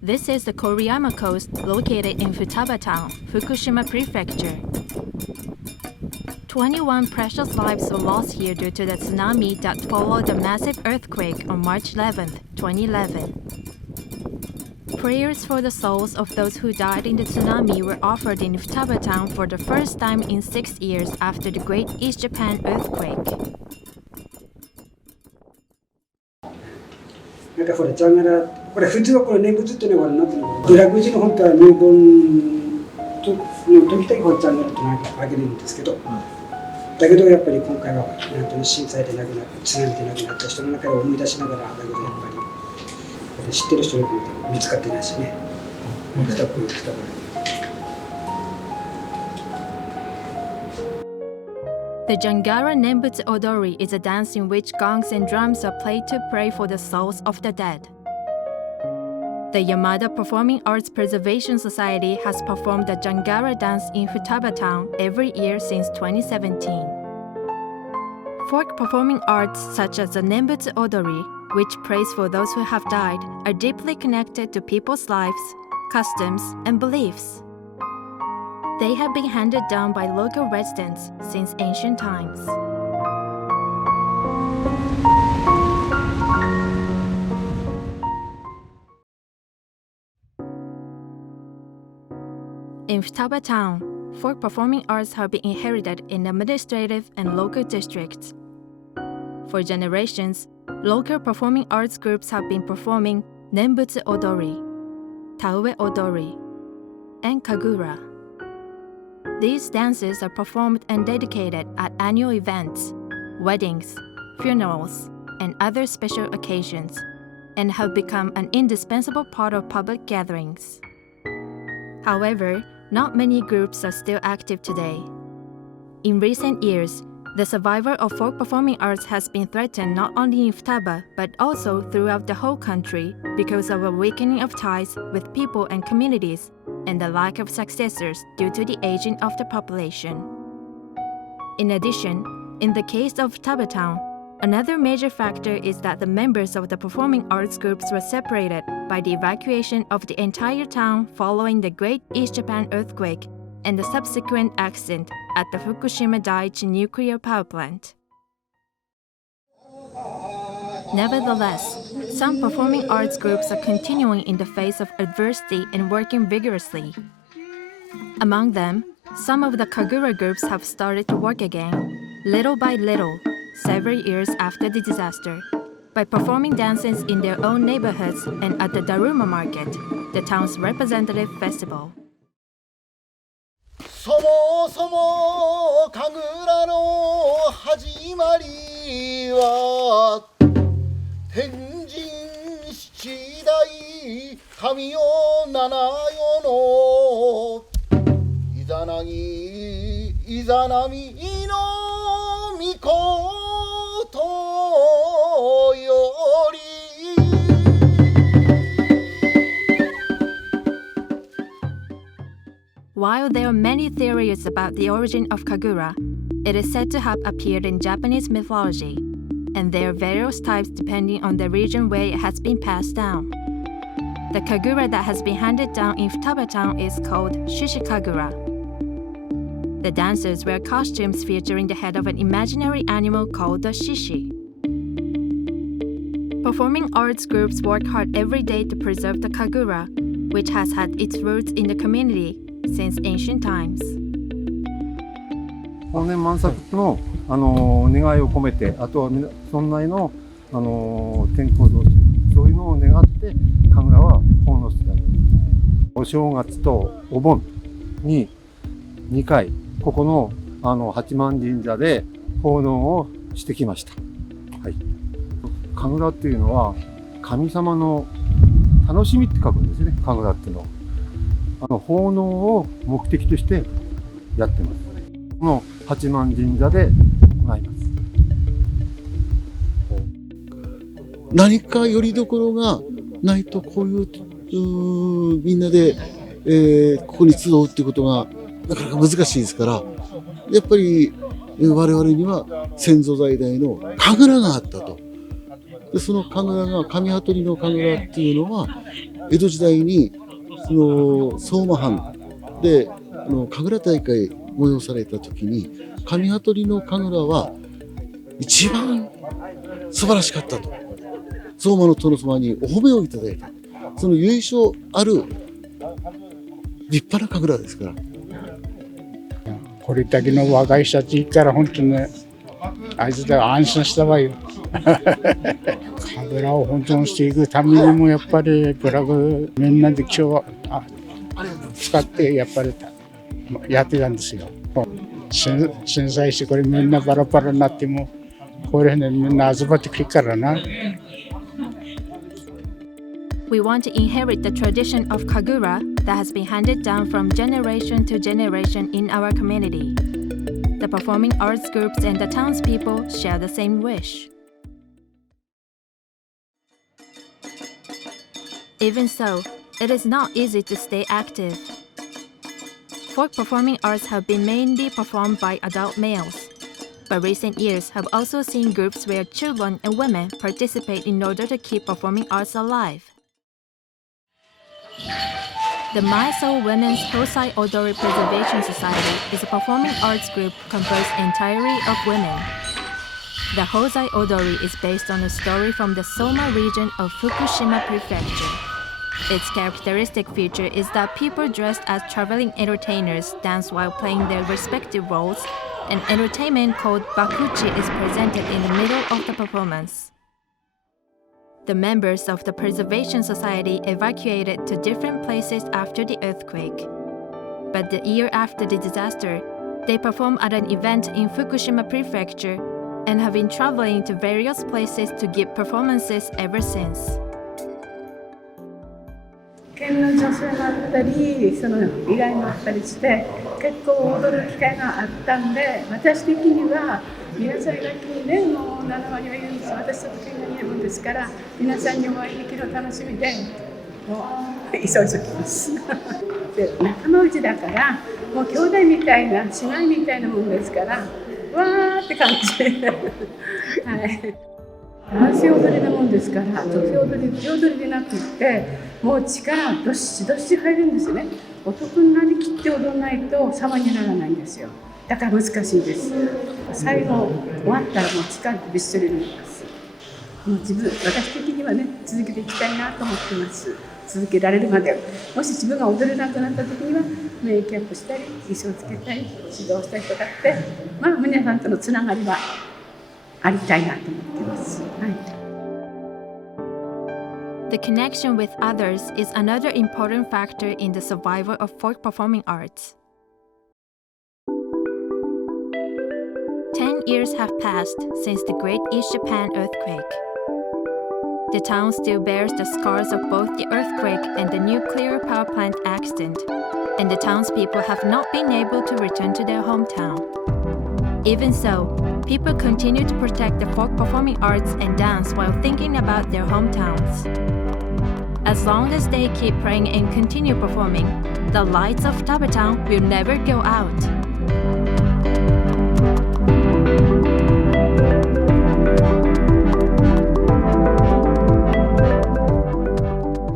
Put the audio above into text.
This is the Koriyama coast located in Futaba Town, Fukushima Prefecture. 21 precious lives were lost here due to the tsunami that followed a massive earthquake on March 11, 2011. Prayers for the souls of those who died in the tsunami were offered in Futaba Town for the first time in 6 years after the Great East Japan earthquake. なんかほら、ジャンガラ、これ普通はこれ念仏っていうのはなんていうの、部落時の本当は入門との時だけこれジャンガラってなんかあげるんですけど、だけどやっぱり今回はなんていうの震災で亡くなった、津波で亡くなった人の中で思い出しながらだけどやっぱり知ってる人が見つかってないしね。The Jangara Nembutsu Odori is a dance in which gongs and drums are played to pray for the souls of the dead. The Yamada Performing Arts Preservation Society has performed the Jangara dance in Futaba Town every year since 2017. Folk performing arts such as the Nembutsu Odori, which prays for those who have died, are deeply connected to people's lives, customs, and beliefs. They have been handed down by local residents since ancient times. In Futaba Town, folk performing arts have been inherited in administrative and local districts. For generations, local performing arts groups have been performing Nembutsu Odori, Taue Odori, and Kagura. These dances are performed and dedicated at annual events, weddings, funerals, and other special occasions, and have become an indispensable part of public gatherings. However, not many groups are still active today. In recent years, the survival of folk performing arts has been threatened not only in Futaba but also throughout the whole country because of a weakening of ties with people and communities and the lack of successors due to the aging of the population. In addition, in the case of Futaba Town, another major factor is that the members of the performing arts groups were separated by the evacuation of the entire town following the Great East Japan earthquake and the subsequent accident at the Fukushima Daiichi nuclear power plant. Nevertheless, some performing arts groups are continuing in the face of adversity and working vigorously. Among them, some of the Kagura groups have started to work again, little by little, several years after the disaster, by performing dances in their own neighborhoods and at the Daruma Market, the town's representative festival. そもそも神楽の始まりは天神七代神代七世のいざなぎいざなみのみことより While there are many theories about the origin of Kagura, it is said to have appeared in Japanese mythology, and there are various types depending on the region where it has been passed down. The Kagura that has been handed down in Futaba Town is called Shishi Kagura. The dancers wear costumes featuring the head of an imaginary animal called the Shishi. Performing arts groups work hard every day to preserve the Kagura, which has had its roots in the community since ancient times. 本年万作の願いを込めて、あとは村内の天候同士、そういうのを願って神楽は奉納してある。お正月とお盆に2回ここの八幡神社で奉納をしてきました。はい。神楽っていうのは神様の楽しみって書くんですね。神楽っていうのは。奉納を目的としてやってます。この八幡神社で行います。何か拠り所がないとこういうみんなで、ここに集うっていうことがなかなか難しいですから、やっぱり我々には先祖代々の神楽があったと。でその神楽が神羽鳥の神楽っていうのは江戸時代にその相馬藩で神楽大会催された時に上羽鳥の神楽は一番素晴らしかったと相馬の殿様にお褒めをいただいた、その由緒ある立派な神楽ですから。これだけの若い人たちから本当にね、あいつで安心したわよ。神楽を本当にしていくためにもやっぱりグラブみんなで今日は使ってやっぱりやってたんですよ。震災してこれみんなバラバラになってもこれねみんな集まってくるからな。We want to inherit the tradition of Kagura that has been handed down from generation to generation in our community. The performing arts groups and the townspeople share the same wish. Even so, it is not easy to stay active. Folk performing arts have been mainly performed by adult males, but recent years have also seen groups where children and women participate in order to keep performing arts alive. The Mysore Women's Hosai Odori Preservation Society is a performing arts group composed entirely of women. The Hosai Odori is based on a story from the Soma region of Fukushima Prefecture. Its characteristic feature is that people dressed as traveling entertainers dance while playing their respective roles. An entertainment called bakuchi is presented in the middle of the performance. The members of the Preservation Society evacuated to different places after the earthquake. But the year after the disaster, they performed at an event in Fukushima Prefecture and have been traveling to various places to give performances ever since. 県の女性があったり、その依頼もあったりして、結構踊る機会があったんで、私的には皆さんがにね、もう7割はいるんです。私と県がいるもんですから、皆さんにお会いできるの楽しみで、もう急いできます。で、仲間内だから、もう兄弟みたいな、姉妹みたいなもんですから、わーって感じ。はい。男性踊りなもんですから、女性踊りでなくって、もう力どしどし入るんですね。男になりきって踊らないと様にならないんですよ。だから難しいです。最後終わったらもう力でびっしりになります。もう私的にはね、続けていきたいなと思ってます。続けられるまで。もし自分が踊れなくなった時には、メイキャップしたり、衣装つけたり、指導したりとかって、まあ皆さんとのつながりはありたいなと思ってます。はい。The connection with others is another important factor in the survival of folk performing arts. 10 years have passed since the Great East Japan earthquake. The town still bears the scars of both the earthquake and the nuclear power plant accident, and the townspeople have not been able to return to their hometown. Even so, people continue to protect the folk performing arts and dance while thinking about their hometowns. As long as they keep praying and continue performing, the lights of Futaba Town will never go out.